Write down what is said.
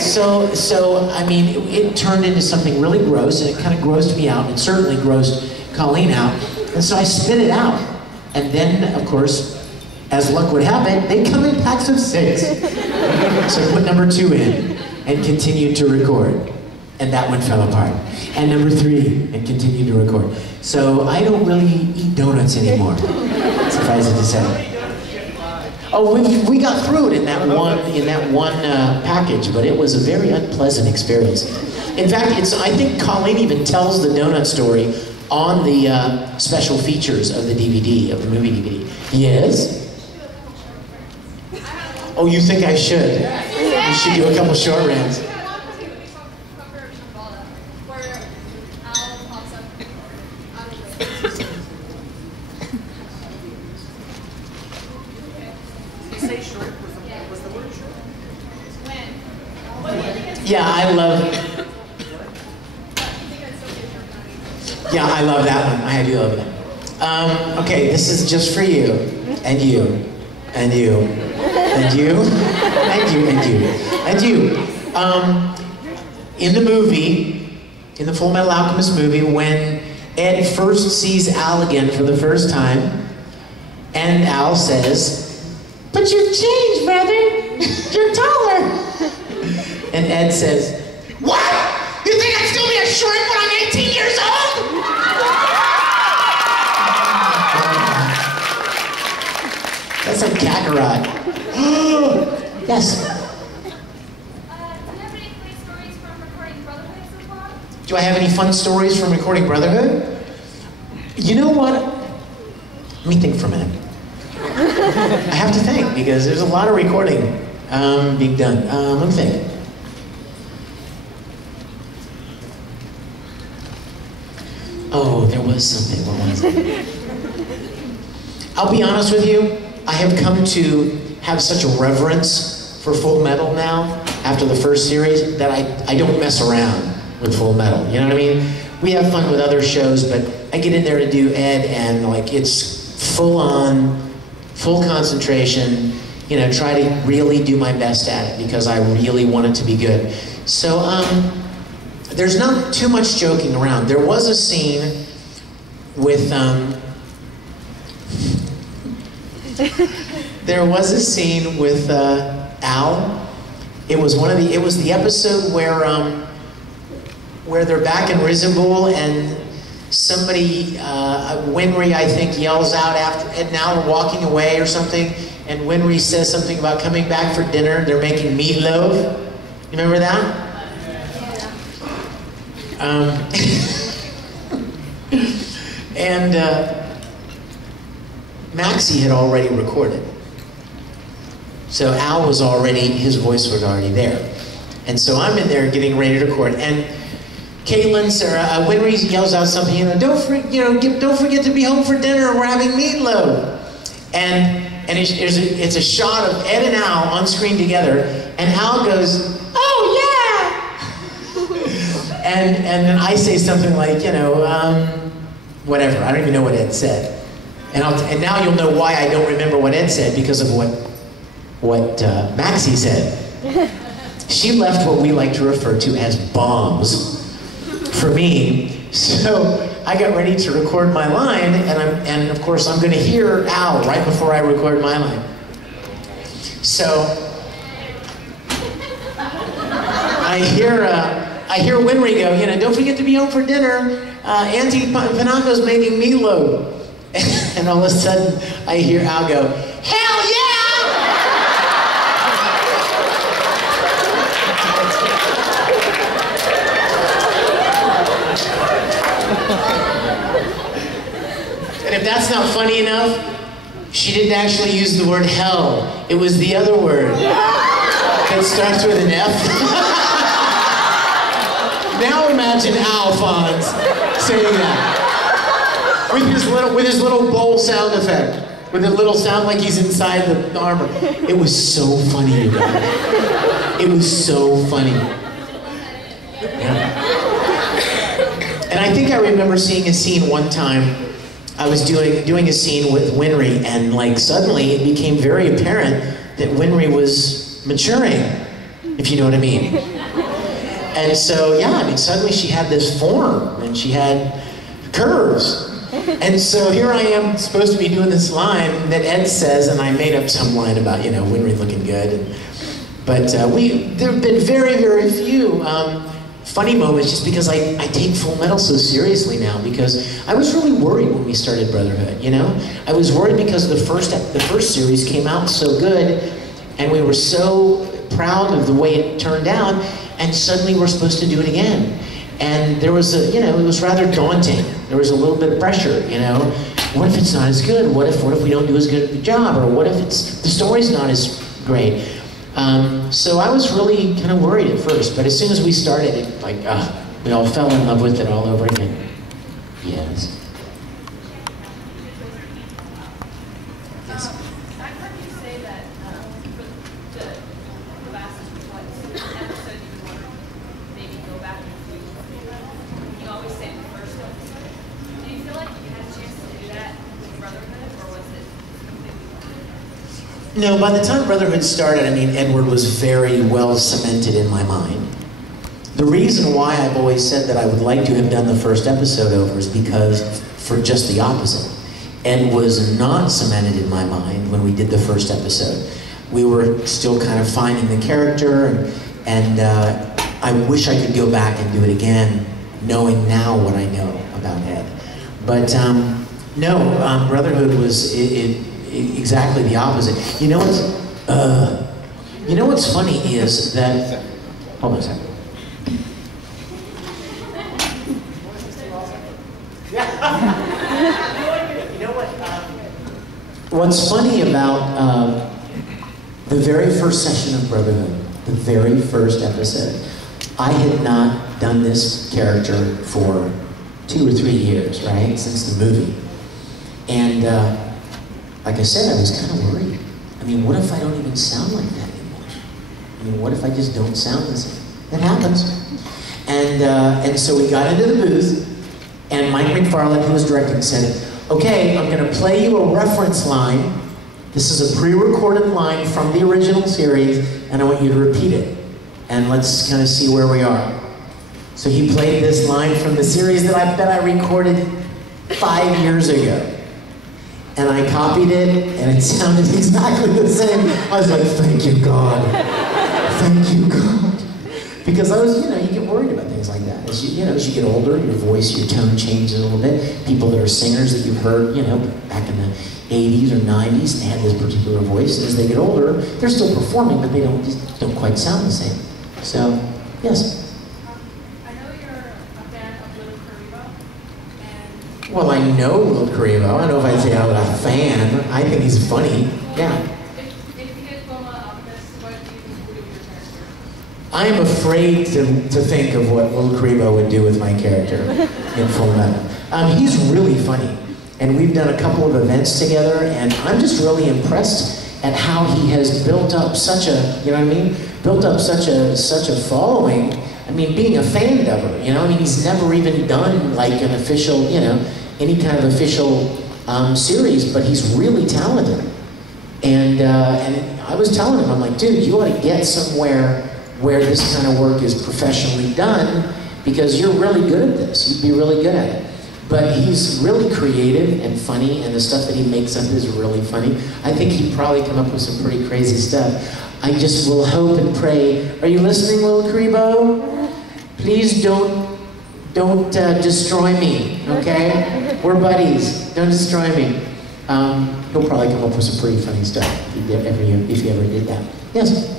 so I mean, it turned into something really gross, and it kind of grossed me out, and certainly grossed Colleen out, and so I spit it out. And then, of course, as luck would have it, they come in packs of 6. So I put number 2 in, and continued to record. And that one fell apart. And number 3, and continued to record. So I don't really eat donuts anymore, suffice it to say. Oh, we got through it in that one package, but it was a very unpleasant experience. In fact, I think Colleen even tells the donut story on the special features of the DVD, of the movie DVD. Yes? Oh, you think I should? You should do a couple short rounds. Yeah, I love that one. I do love that. Okay, this is just for you, and you, and you, and you, and you, and you, and you. In the movie, in the Full Metal Alchemist movie, when Ed first sees Al again for the first time, and Al says, "But you've changed, brother. You're taller." And Ed says, "What? You think I'd still be a shrink when I'm 18 years old?" That's like Kakarot. Yes. Do I have any fun stories from recording Brotherhood? You know what? Let me think for a minute. I have to think, because there's a lot of recording being done. Let me think. Oh, there was something. What was it? I'll be honest with you. I have come to have such a reverence for Full Metal now, after the first series, that I don't mess around with Full Metal. You know what I mean? We have fun with other shows, but I get in there to do Ed, and like it's full on, full concentration. You know, try to really do my best at it because I really want it to be good. So, there's not too much joking around. There was a scene with Al. It was the episode where they're back in Rizabul, and somebody, Winry, I think, yells out after Ed and Al are walking away or something, and Winry says something about coming back for dinner. They're making meatloaf. You remember that? And Maxie had already recorded. So Al was already, his voice was already there. And so I'm in there getting ready to record, and Caitlin, Winry yells out something, you know, don't forget to be home for dinner, we're having meatloaf. And it's a shot of Ed and Al on screen together, and Al goes, "Oh yeah!" and then I say something like, you know, whatever, I don't even know what Ed said. And now you'll know why I don't remember what Ed said, because of what Maxie said. She left what we like to refer to as bombs for me. So I got ready to record my line, and of course I'm going to hear Al right before I record my line. So I hear Winry go, you know, don't forget to be home for dinner. Auntie Panaco's making meatloaf. And all of a sudden I hear Al go, hell yeah! And if that's not funny enough, she didn't actually use the word hell. It was the other word that starts with an F. Now imagine Alphonse saying that with his little bowl sound effect, with a little sound like he's inside the armor. It was so funny, you guys. It was so funny. Yeah. And I think I remember seeing a scene one time. I was doing a scene with Winry, and like suddenly it became very apparent that Winry was maturing. You if you know what I mean. And so, yeah, I mean, suddenly she had this form, and she had curves. And so here I am, supposed to be doing this line that Ed says, and I made up some line about, you know, Winry looking good. But there have been very, very few funny moments, just because I take Full Metal so seriously now, because I was really worried when we started Brotherhood, you know? I was worried because the first series came out so good, and we were so proud of the way it turned out, and suddenly we're supposed to do it again. And there was a, you know, it was rather daunting. There was a little bit of pressure, you know? What if it's not as good? What if we don't do as good a job? Or what if the story's not as great? So I was really kind of worried at first, but as soon as we started, it, like, we all fell in love with it all over again. Yes. I've heard you say that for the last episode you want to maybe go back and you always say the first episode. Do you feel like you had a chance to do that with Brotherhood, or was it completely? No, by the time Brotherhood started, I mean, Edward was very well cemented in my mind. The reason why I've always said that I would like to have done the first episode over is because, for just the opposite. Ed was not cemented in my mind when we did the first episode. We were still kind of finding the character, and I wish I could go back and do it again, knowing now what I know about Ed. But no, Brotherhood was exactly the opposite. You know what's funny is that, hold on a second. You know what? What's funny about the very first session of Brotherhood, the very first episode, I had not done this character for 2 or 3 years, right, since the movie. And like I said, I was kind of worried. I mean, what if I don't even sound like that anymore? I mean, what if I just don't sound the same? That happens. And so we got into the booth, and Mike McFarland, who was directing, said, okay, I'm going to play you a reference line. This is a pre-recorded line from the original series, and I want you to repeat it. And let's kind of see where we are. So he played this line from the series that I bet I recorded 5 years ago. And I copied it, and it sounded exactly the same. I was like, thank you, God. Thank you, God. Because I was, you know, you get worried about things like that. As as you get older, your voice, your tone changes a little bit. People that are singers that you've heard, you know, back in the 80s or 90s, they had this particular voice. And as they get older, they're still performing, but they don't quite sound the same. So, yes. I know you're a fan of Little Karibo, and Well, I know Little Karibo. I don't know if I'd say I'm a fan. I think he's funny. Yeah. if you get Wilma out of this, what do you think would do with your character? I am afraid to think of what Little Karibo would do with my character in Full Metal. He's really funny, and we've done a couple of events together, and I'm just really impressed at how he has built up such a, you know what I mean? Built up such a following. I mean, being a fan dubber, you know? I mean, he's never even done like an official, you know, any kind of official series, but he's really talented. And I was telling him, I'm like, dude, you ought to get somewhere where this kind of work is professionally done, because you're really good at this. You'd be really good at it. But he's really creative and funny, and the stuff that he makes up is really funny. I think he'd probably come up with some pretty crazy stuff. I just will hope and pray. Are you listening, Little Karibo? Please don't destroy me, okay? We're buddies. Don't destroy me. He'll probably come up with some pretty funny stuff if he ever did that. Yes?